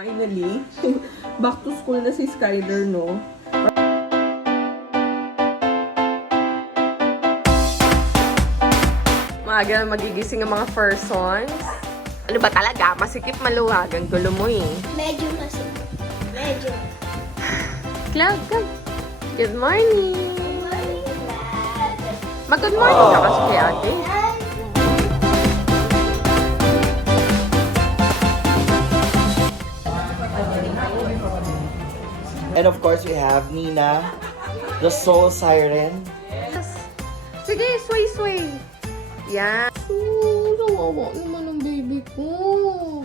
Finally, back to school na si Skyler, no? Maaga magigising ang mga persons. Ano ba talaga? Masikip maluwag ang gulo mo eh. Medyo masikip. Medyo. Cloud, come. Good morning. Good morning, Dad. Mag-good morning ka kasi kay ate. And of course, we have Nina, the soul siren. Sige, sway-sway. Yan. Nawawa naman ang baby ko.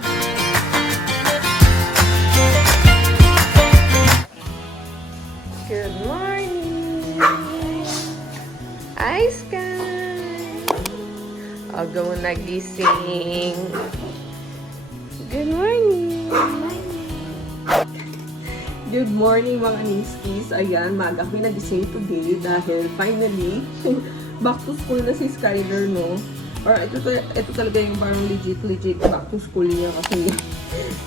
Good morning. Hi, Sky. Agaw nagising. Good morning. Good morning mga niskis. Ayan, maaga kami nagising today dahil finally, back to school na si Skyler, no? Or ito talaga yung parang legit back to school niya kasi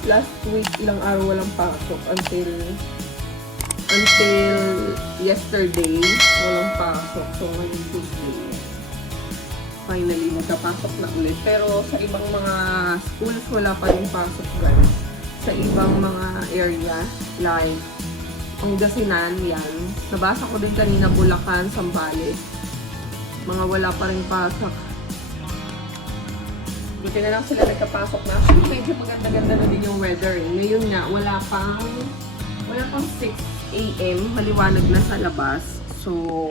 last week ilang araw walang pasok until yesterday walang pasok. So ngayon today finally magkapasok na ulit. Pero sa ibang mga schools wala pa rin pasok, guys. Sa ibang mga area like Pangasinan, yan. Nabasa ko din kanina Bulacan, Zambales. Mga wala pa rin pasok. Buti na lang sila nagkapasok na. Actually, medyo maganda-ganda na din yung weather eh. Ngayon nga, wala pang 6 AM. Maliwanag na sa labas. So,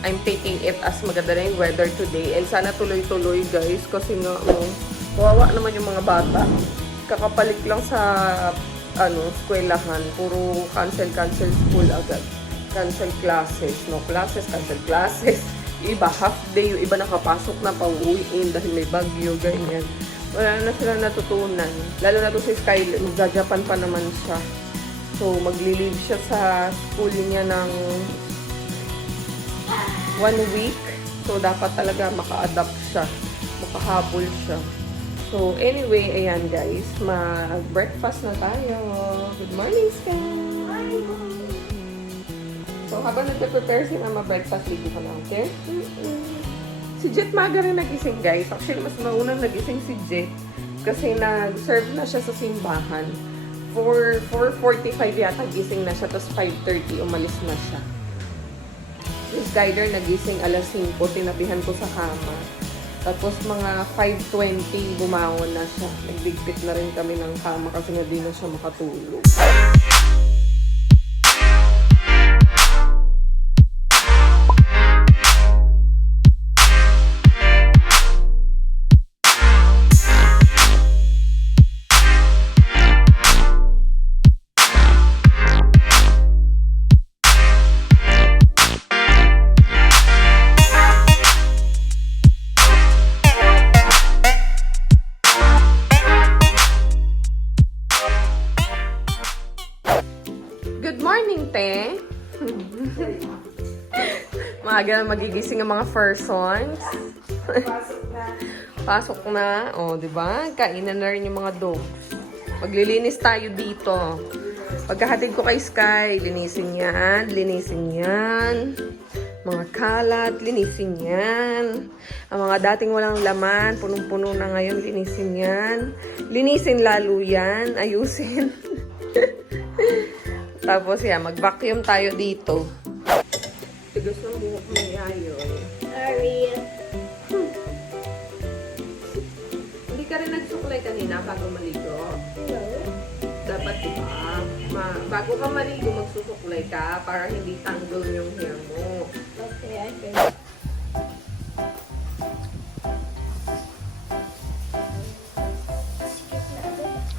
I'm taking it as maganda na yung weather today. And sana tuloy-tuloy, guys. Kasi nga, kawawa naman yung mga bata. Kakapalik lang sa eskwelahan. Puro cancel school agad. Cancel classes. No classes, cancel classes. Iba half day, yung iba nakapasok na pauwiin dahil may bagyo, ganyan. Wala na sila natutunan. Lalo na to si Skyler, magja-Japan pa naman siya. So, magli-leave siya sa school niya ng 1 week. So, dapat talaga maka-adapt siya. Makahabol siya. So, anyway, ayan guys. Mag-breakfast na tayo. Good morning, Sky! So, habang nagpe-prepare si Mama breakfast, ligo ka na, okay? Si Jet maaga rin nagising, guys. Actually, mas maunang nagising si Jet kasi nag-serve na siya sa simbahan. 4:45 yata gising na siya, tapos 5:30 umalis na siya. Si Skyler nagising alas 5, tinabihan ko sa kama. Tapos mga 5:20 bumangon na siya. Nagbigpit na rin kami ng kama kasi nga di na siya makatulog. Good morning, te. Maaga na magigising ang mga persons. Pasok na. O, diba? Kainan na rin yung mga dogs. Maglilinis tayo dito. Pagkahatid ko kay Sky, linisin yan. Mga kalat, linisin yan. Ang mga dating walang laman, punong-puno na ngayon, linisin yan. Linisin lalo yan. Ayusin. Tapos yan, mag-vacuum tayo dito. Tigas ng buhok mo yayon. Sorry. Hindi ka rin nagsuklay kanina bago maligo. No. Dapat diba, bago ka maligo, magsusuklay ka para hindi tangle yung hair mo. Okay, I can.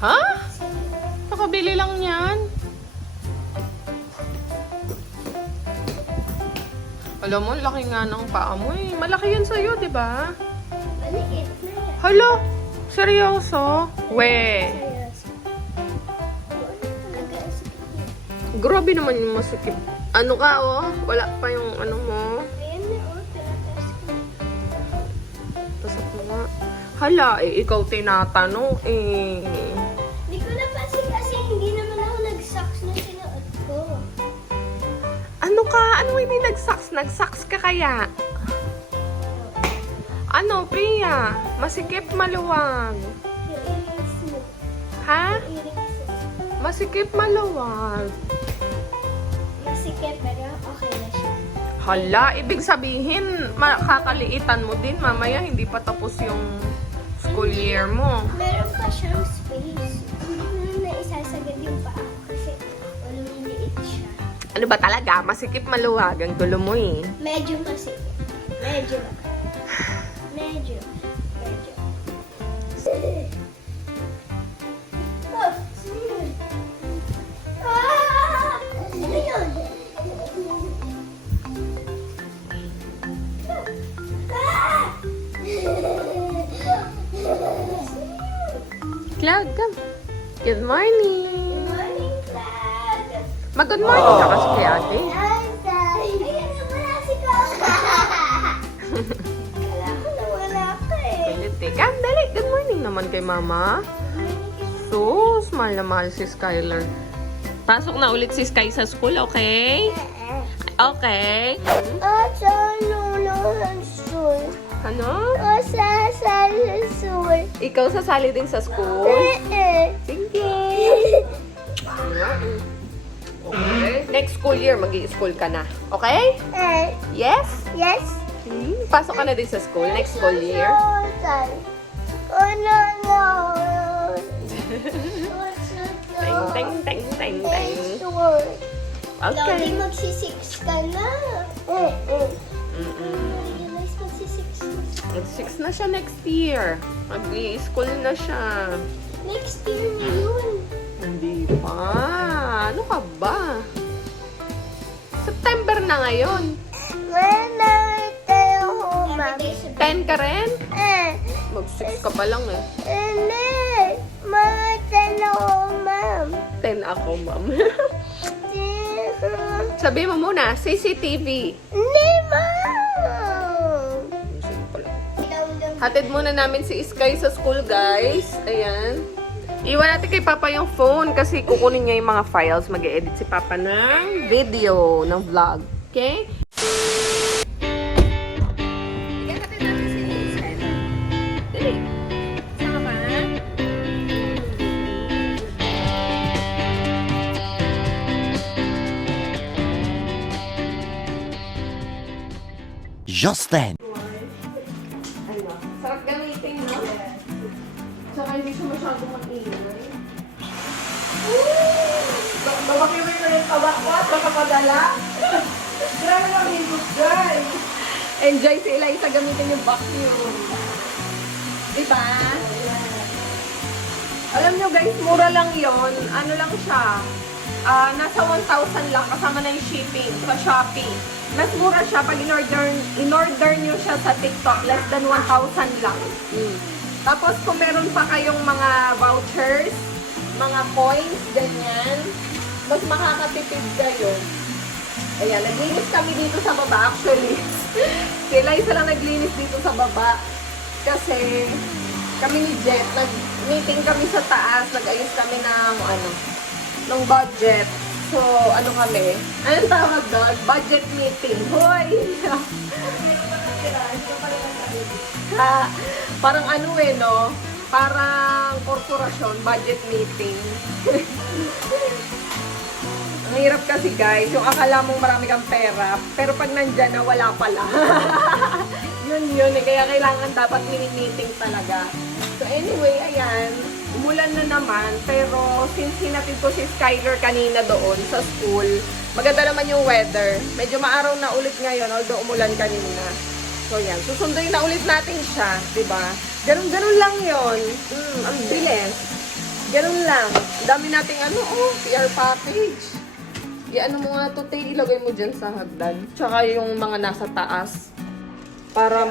Ha? Nakabili lang yan. Alam mo, laki nga ng paa mo eh. Malaki yun sa'yo, di ba? Maliit na yan. Hala, seryoso? We. Seryoso. Grabe naman yung masikip. Ano ka, oh? Wala pa yung ano mo. Ayan na, oh. Tinataas ko. Tapos ako nga. Hala, eh, ikaw tinatanong eh. Hindi ko na kasi Nag-socks ka kaya? Ano, Priya? Masikip maluwag. Yung earrings mo. Ha? Earrings mo. Masikip maluwag. Masikip pero okay na siya. Hala, ibig sabihin, makakaliitan mo din. Mamaya, hindi pa tapos yung school year mo. Meron pa siyang space. Hindi na isasagad yung paa ko kasi maliliit siya. Ano ba talaga? Masikip maluwag. Ang gulo mo eh. Medyo masikip. Medyo. Medyo. Medyo. Oh, sino yun? Ah! Sino yun? Ah! Cloud, come. Good morning. Good morning, Cloud. Mag-good morning ka kasi kay ate. Ayan na wala si Cloud. Kala ko na wala ka eh. Pilit eh. Come, dali. Good morning naman kay mama. Sus, mahal na mahal si Skylar. Pasok na ulit si Sky sa school, okay? Okay. Sa lululansul. Ano? Sa lululansul. Ikaw sasali din sa school? Sige. Okay. Next school year, mag-i-school ka na. Okay? Yes? Yes. Pasok ka na din sa school next school year. Oh, no, no. Teng, teng, teng, teng, teng. Lodi, Okay. magsi-6 ka na. Mm-mm. Realize magsi-6 na. Mag-6 na siya next year. Mag-i-school na siya. Next year na yun. Hindi pa. Ano ka ba? September na ngayon. Wala tayo ma'am. 10 ka rin? Mag-6 ka pa lang eh. Hindi. Mga talo, ma'am. 10 ako, ma'am. Sabi mo muna, CCTV. Hindi, ma'am. Hatid muna namin si Sky sa school, guys. Ayan. Iwan natin kay Papa yung phone kasi kukunin niya yung mga files. Mag-e-edit si Papa ng video, ng vlog. Okay? Iyan natin natin si Sky. Dali. Sama ka? Just then. Ano? Sarap gamitin, no? Tsaka hindi siya masyadong mag-ingay. Babakiwin ko yung tabakwat, baka padala. Grabe lang higos, guys. Enjoy si Eliza gamitin yung vacuum. Diba? Alam nyo guys, mura lang yon. Ano lang siya? Nasa 1,000 lang kasama na yung shipping sa Shopee. Mas mura siya pag in-order nyo siya sa TikTok, less than 1,000 lang. Tapos kung meron pa kayong mga vouchers, mga coins, ganyan, mas makakatipid kayo. Ayan, naglinis kami dito sa baba actually. Sila isa lang naglinis dito sa baba. Kasi kami ni Jet, nag-meeting kami sa taas, nag-ayos kami ng budget. So, ano kami? Anong tawag doon? Budget meeting. Hoy! Parang ano no? Parang korporasyon, budget meeting. Ang hirap kasi guys, yung akala mong marami kang pera, pero pag nandyan na, wala pala. yun eh, kaya kailangan dapat mini-meeting talaga. So anyway, ayan, umulan na naman, pero since hinatid ko si Skylar kanina doon sa school, maganda naman yung weather. Medyo maaraw na ulit ngayon, although umulan kanina. So yan, susunduin na ulit natin siya, diba? Ganun lang yon. Ang bilis. Ganun lang. Dami nating PR package. Ano mo nga to, Tay, ilagay mo dyan sa hagdan. Tsaka yung mga nasa taas. Para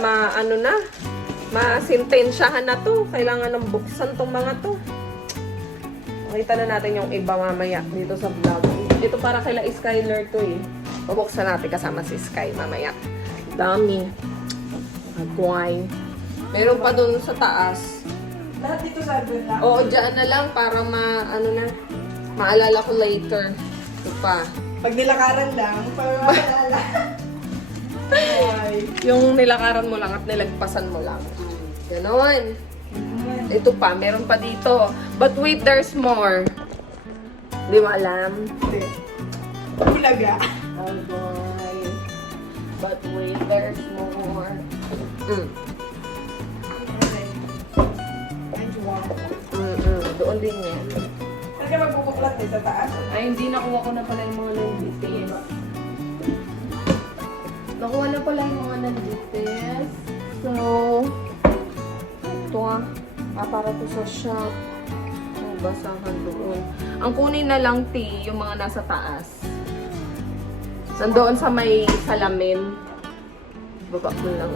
masintensyahan na to. Kailangan ng buksan tong mga to. Makita na natin yung iba mamaya dito sa vlog. Ito para kay Skylar to eh. Bubuksan natin kasama si Sky mamaya. Dami. Agway. Meron pa dun sa taas. Lahat dito sa doon lang. Oo, dyan na lang para maalala ko later. Ito pa. Pag nilakaran lang, para maalala. Yung nilakaran mo lang at nilagpasan mo lang. Ganon. Ito pa, meron pa dito. But wait, there's more. Di mo alam? Bulaga. Oh boy. But wait, there's more. Ay, juwang. Doon din yan. Saan ka magbubuklat eh? Sa taas? Ay, hindi nakuha ko na pala yung mga non-details. Nakuha na pala yung mga non-details. So, ito para to sa shop. Oh, basahan doon. Ang kunin na lang, yung mga nasa taas. Nandoon sa may salamin. Baba ko lang.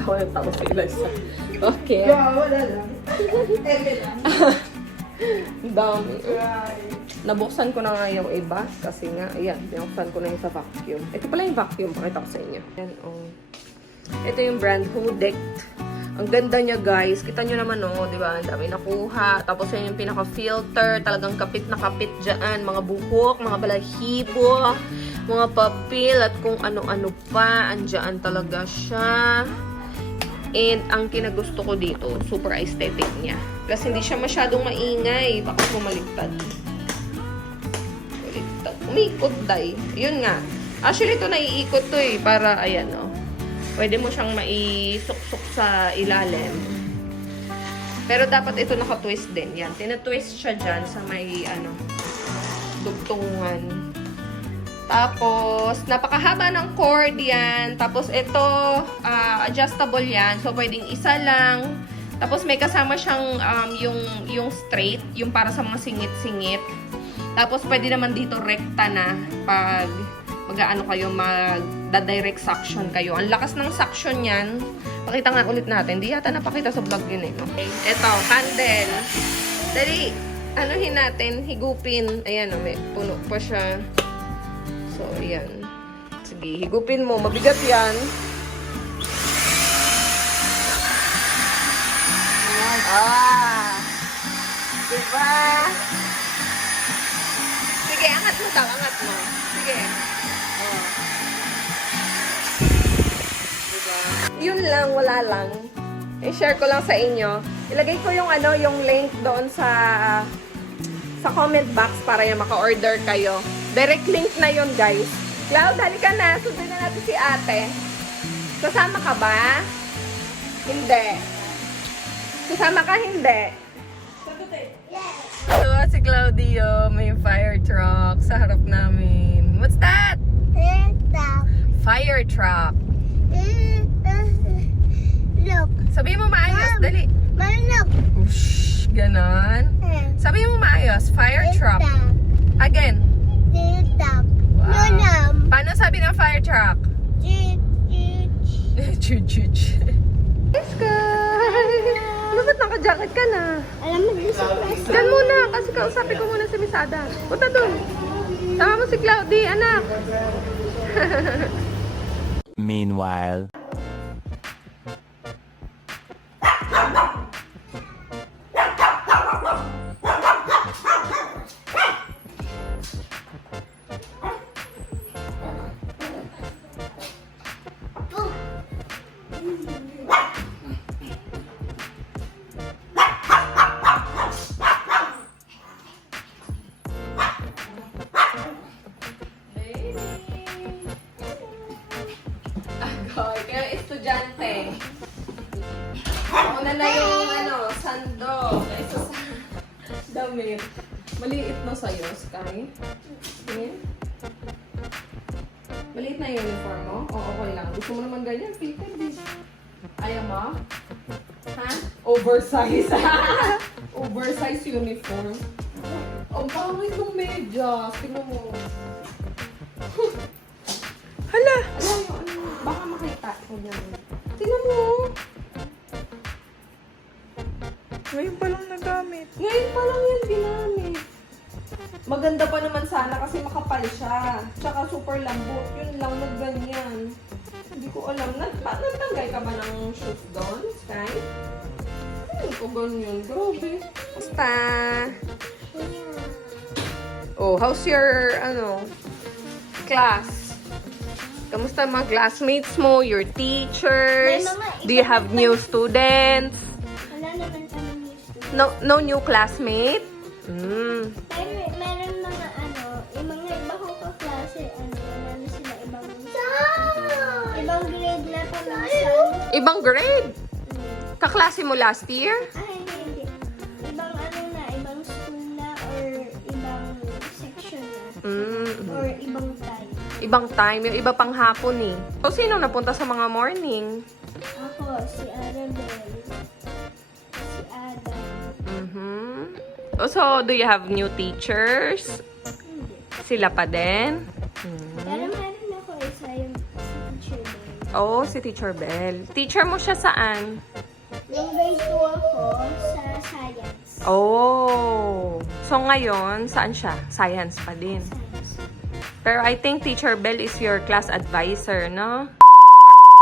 Tawa yung tao sa Eliza. Okay. Wala lang. Eme lang. Ang dami. Right. Nabuksan ko na nga yung iba kasi nga, ayan, binuksan ko na yung sa vacuum. Ito pala yung vacuum, pakita ko sa inyo. Ayan, oh. Ito yung brand Hudect. Ang ganda niya, guys. Kita nyo naman, oh, di ba? Ang dami nakuha. Tapos yan yung pinaka-filter. Talagang kapit na kapit dyan. Mga buhok, mga balahibo, mga papel, at kung ano-ano pa. Andyan talaga siya. And ang kinagusto ko dito, super aesthetic niya. Plus, hindi siya masyadong maingay. Bakit bumaligtad? Baligtad. Umikot, day. Yun nga. Actually, ito naiikot to eh. Para, ayan, oh. Pwede mo siyang maisuksok sa ilalim. Pero dapat ito naka-twist din. Yan. Tinatwist siya dyan sa may, dugtungan. Tapos, napakahaba ng cord yan. Tapos, ito, adjustable yan. So, pwedeng isa lang. Tapos, may kasama siyang yung straight, yung para sa mga singit-singit. Tapos, pwede naman dito rekta na pag mag-aano kayo, mag-direct suction kayo. Ang lakas ng suction yan. Pakita nga ulit natin. Di yata napakita sa vlog yun eh. No? Okay. Ito, candle. Dali, anuhin natin, higupin. Ayan, may puno pa siya. So, ayan. Sige, higupin mo. Mabigat yan. Diba? Sige, angat mo daw. Angat mo. Sige. Oh. Diba? Yun lang, wala lang. I-share ko lang sa inyo. Ilagay ko yung yung link doon sa comment box para yung maka-order kayo. Direct link na yun, guys. Cloud, halika na. Sundan na natin si ate. Kasama ka ba? Hindi. Kasama ka, hindi. So, si Claudio, may fire truck sa harap namin. What's that? Fire truck. Look. Sabihin mo maayos, dali. Look. Ush, ganon. Sabihin mo maayos, fire truck. Again. Wow. Paano sabi ng fire truck? Chuch. Yes, guys. Bakit naka-jacket ka na? Alam mo, this is Diyan muna, kasi kausapin ko muna si Miss Ada. Punta dun. Sama mo si Cloudy, anak. Meanwhile. Kaya estudyante. Una na yung sando. Kaysa sa damit. Maliit na sa'yo, Sky. Tingin. Maliit na yung uniform mo? O, okay lang. Gusto mo naman ganyan, fitted eh. Ayaw mo? Ha? Oversize. Oversize uniform. Ang pangit ng medyas. Tingnan mo. Hala! Alam mo, baka makita ko yan. Tingnan mo. Ngayon pa lang nagamit. Ngayon pa lang yan ginamit. Maganda pa naman sana kasi makapal siya. Tsaka super lambot. Yun lang, nagganyan. Hindi ko alam. Nagtanggal ka ba ng shoes doon, Sky? Hindi ko ganyan. Grabe. Basta. Oh, how's your, class? Kamusta mga classmates mo, your teachers? May mga Do you have new students? Wala naman kami new students. No new classmate? Pero meron mga yung mga iba kong kaklase, wala na sila ibang grade na paminsan. Ibang grade? Kaklase mo last year? Hindi. Ibang ibang school na or ibang section na. Or ibang time. Ibang time, yung iba pang hapon eh. So, sino napunta sa mga morning? Ako, si Arabel, si Adam. So, do you have new teachers? Hindi. Sila pa din? Pero meron ako isa yung si teacher Bell. Oh, si Teacher Bell. Teacher mo siya saan? Yung grade 2 ako sa science. Oh. So, ngayon, saan siya? Science pa din. Science. Pero I think Teacher Bell is your class advisor, no?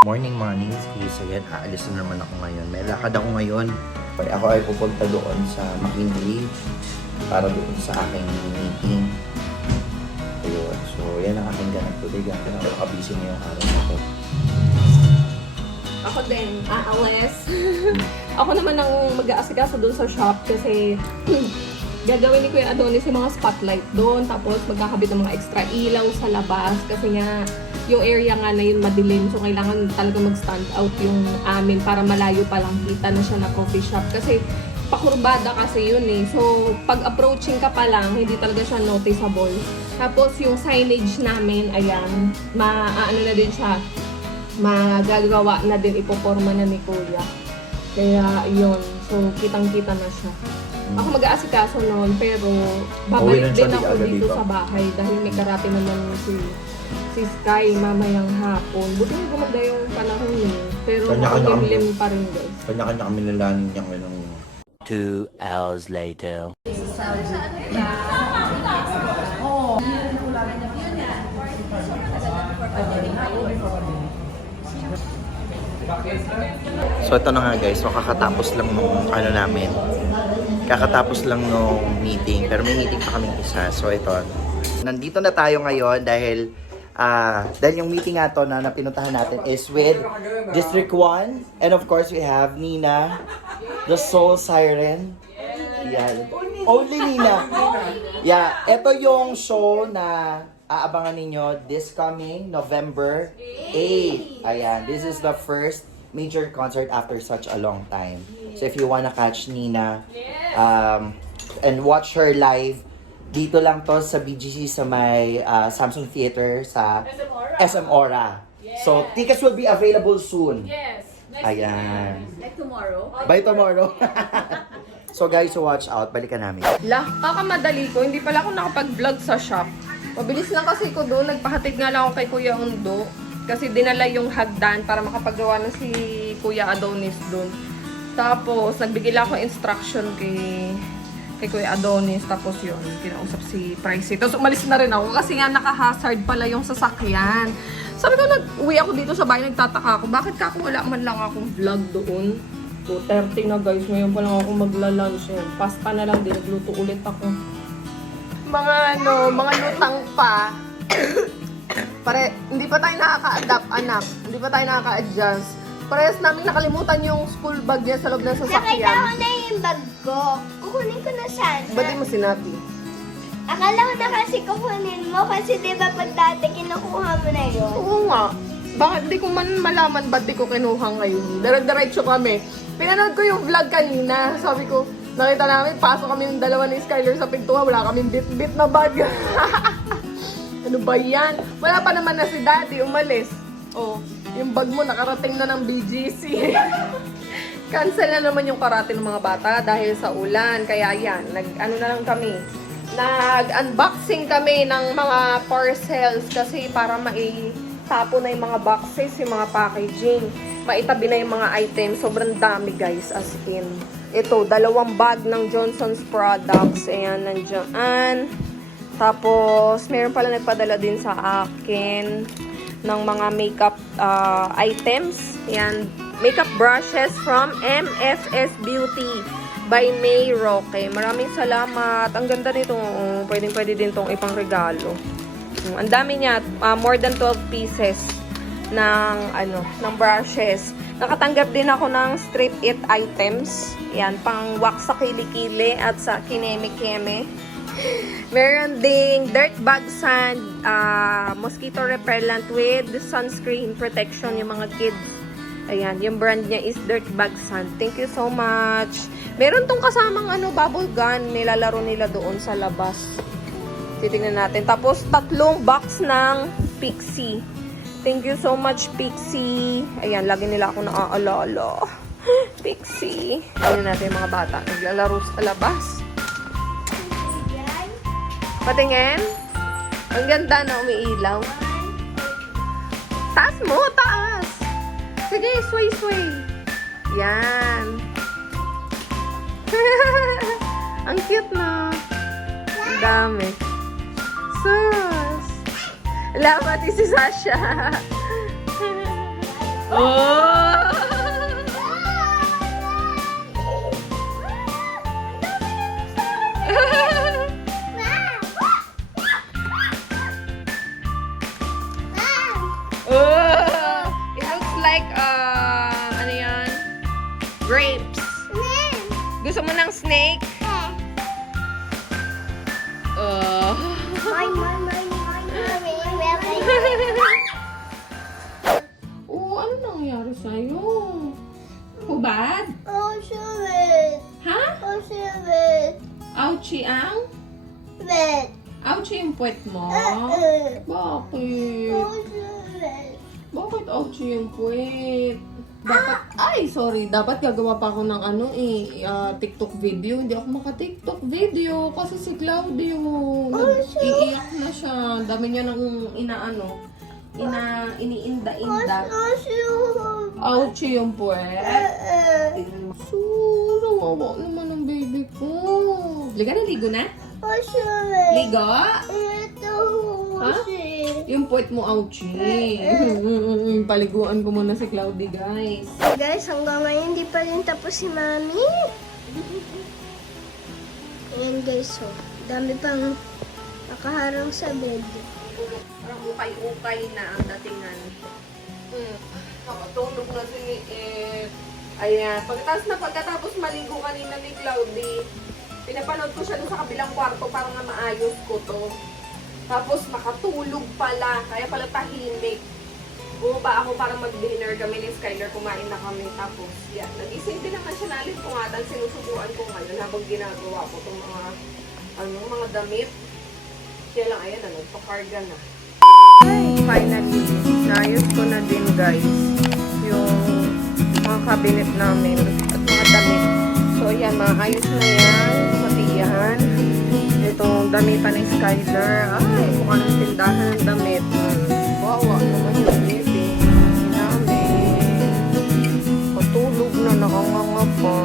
Morning mga Ninskis. Ayan, aalis na naman ako ngayon. May lakad ako ngayon. Ako ay pupunta doon sa McKinley para doon sa aking meeting. Ayun. So, yan ang aking ganap today. Ganap na nakabisi ngayong araw ako. Ako din, aalis. Ako naman ang mag-aasikaso doon sa shop kasi gagawin ni Kuya Adonis yung mga spotlight doon. Tapos magkakabit ng mga extra ilaw sa labas kasi nga yung area nga na yun madilim. So kailangan talaga mag-stand out yung amin para malayo pa lang kita na siya na coffee shop. Kasi pakurbada kasi yun eh. So pag approaching ka pa lang, hindi talaga siya noticeable. Tapos yung signage namin, ayan, ano na din siya, magagawa na din, ipoporma na ni Kuya. Kaya yun, so kitang-kita na siya. Ako mag-aasikaso noon, pero babalik din ako dito sa bahay dahil may karate naman si Sky mamayang hapon. Buti nga gumanda yung panahon niya. Pero makulimlim pa rin guys. Kanya-kanya kami nilanin niya ngayon. 2 hours later. So ito na nga guys, so kakatapos lang nung kakatapos lang nung meeting, pero may meeting pa kaming isa. So ito, nandito na tayo ngayon dahil yung meeting nga to na pinuntahan natin is with District 1, and of course we have Nina, the Soul Siren. Yan. Only Nina. Yeah, ito yung show na aabangan ninyo this coming November 8. Ayan, this is the first major concert after such a long time. So if you wanna catch Nina and watch her live, dito lang to sa BGC sa may Samsung Theater sa SM Aura. So tickets will be available soon. Yes. Ayan. Like tomorrow? By tomorrow. So guys, so watch out. Balikan namin. Kakamadali ko. Hindi pala ako nakapag-vlog sa shop. Mabilis lang kasi ko doon. Nagpahatid nga lang ako kay Kuya Undo. Kasi dinala yung hagdan para makapagawa na si Kuya Adonis doon. Tapos, nagbigay lang ako instruction kay Kuya Adonis. Tapos yun, kinausap si Pricey. Tapos umalis na rin ako kasi nga naka-hazard pala yung sasakyan. Sabi ko, nag-uwi ako dito sa bahay, nagtataka ako. Bakit ka ako wala man lang akong vlog doon? 2:30 na guys, ngayon pa lang ako magla-lunch yan. Pasta na lang din, nagluto ulit ako. Mga lutang pa. Hindi pa tayo nakaka-adapt, anak. Hindi pa tayo nakaka-adjust. Parehas namin nakalimutan yung school bag niya sa loob ng Nakita sasakyan. ko na yung bag ko. Kukunin ko na sana. Ba't di mo sinabi? Akala ko na kasi kukunin mo kasi di ba pag dati kinukuha mo na yun? Oo nga. Bakit di ko man malaman ba't di ko kinuha ngayon? Diretso kami. Pinanood ko yung vlog kanina. Sabi ko, nakita namin, pasok kami yung dalawa ni Skyler sa pintuan. Wala kaming bit-bit na bag. Ano ba yan? Wala pa naman na si Daddy, umalis. Oh, yung bag mo nakarating na ng BGC. Cancel na naman yung karate ng mga bata dahil sa ulan. Kaya yan, nag-unboxing kami ng mga parcels kasi para tapo na yung mga boxes, yung mga packaging. Maitabi na yung mga items. Sobrang dami guys, as in. Ito, 2 bag ng Johnson's products. Ayan, nandiyan. Tapos, meron pala nagpadala din sa akin ng mga makeup items. Ayan, makeup brushes from MFS Beauty by May Roque. Maraming salamat. Ang ganda nito. Pwede din itong ipang regalo. Ang dami niya. More than 12 pieces. ng brushes. Nakatanggap din ako ng Strip It items. Yan, pang wax sa kilikili at sa kineme-keme. Meron ding dirt bag sand, mosquito repellent with sunscreen protection yung mga kids. Ayan, yung brand niya is Dirt Bag Sand. Thank you so much. Meron tong kasamang bubble gun, nilalaro nila doon sa labas. Titingnan natin. Tapos, 3 box ng Pixie. Thank you so much, Pixie. Ayan, lagi nila ako naaalala. Pixie. Tingnan natin yung mga bata. Naglalaro sa labas. Yan. Patingin. Ang ganda na umiilaw. Taas mo, taas. Sige, sway, sway. Yan. Ang cute na. Ang dami. Sus. Lamat si Sasha. Oh! Oh! It looks like, ano yan? Grapes. Gusto mo ng snake? Oh. Oh, ano nangyari sa'yo? Hubad? Oh, shit. Ha? Oh, shit. Ouchie ang? Red. Ouchie yung puwet mo? Bakit? Oh, shit. Bakit ouchie yung puwet? Dapat, ay, sorry. Dapat gagawa pa ako ng TikTok video. Hindi ako maka-TikTok video kasi si Claudio, iiyak na siya. Dami niya nang iniinda-inda. Oh, shit. Ouchie yung puwet. Sawawa naman ang baby ko. Liga na, ligo na? Oh, shit. Ligo? Ito, Ha? shit. Yung puwet mo, ouchie. Paliguan ko muna si Claudia, guys. Guys, hanggang ngayon hindi pa rin tapos si Mami. Ayan guys, so. Dami pang nakaharang sa bed. Parang ukay-ukay na ang datingan. Nakatulog na si Liit. Ayan. Pagkatapos maligo kanina ni Claudie, pinapanood ko siya doon sa kabilang kwarto para nga maayos ko to. Tapos makatulog pala. Kaya pala tahimik. Bumaba ako para mag-dinner kami ni Skyler. Kumain na kami. Tapos, yan. Nag-ising din naman siya. Nalit ko nga. Dahil sinusubuan ko ngayon habang ginagawa ko itong mga damit. Siya lang, ayan na. Nagpa-carga na. Finally, naayos ko na din guys yung mga cabinet namin at mga damit. So, ayan. Maayos na yan. Pati yan. Itong damitan ni Skyler. Ay, mukha ng tindahan ng damit. Wawa naman yung baby namin. Patulog na nakanganga pa.